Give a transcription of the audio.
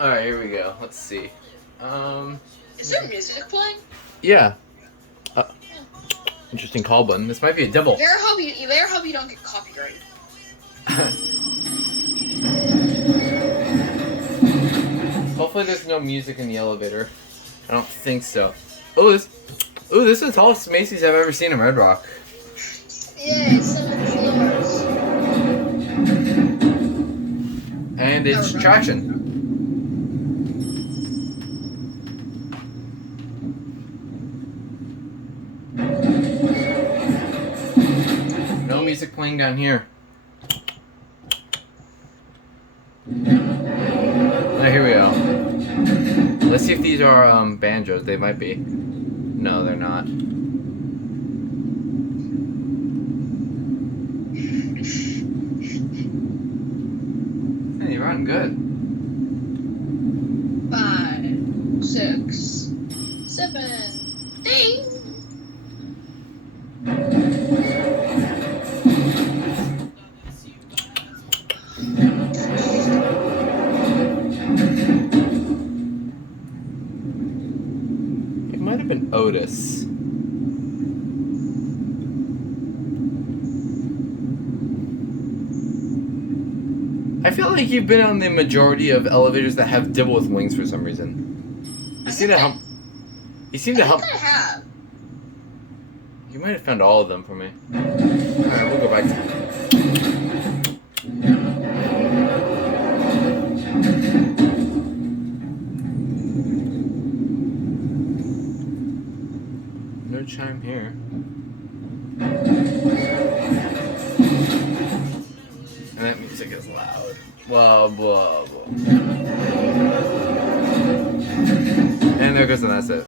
Alright, here we go. Let's see. Is there music playing? Yeah. Interesting call button. This might be a Dibble. You better hope you don't get copyrighted. Hopefully there's no music in the elevator. I don't think so. This is the tallest Macy's I've ever seen in Red Rock. Yay, 7 floors. And it's traction. No music playing down here. Oh, here we go. Let's see if these are banjos. They might be. No, they're not. Hey, you're running good. 5, 6, 7, ding! It might have been Otis. I feel like you've been on the majority of elevators that have Dibble with wings for some reason. You seem to help. You seem to help. I have. You might have found all of them for me. Alright, we'll go back to. No chime here. And that music is loud. Blah, blah, blah. And there goes the that's it.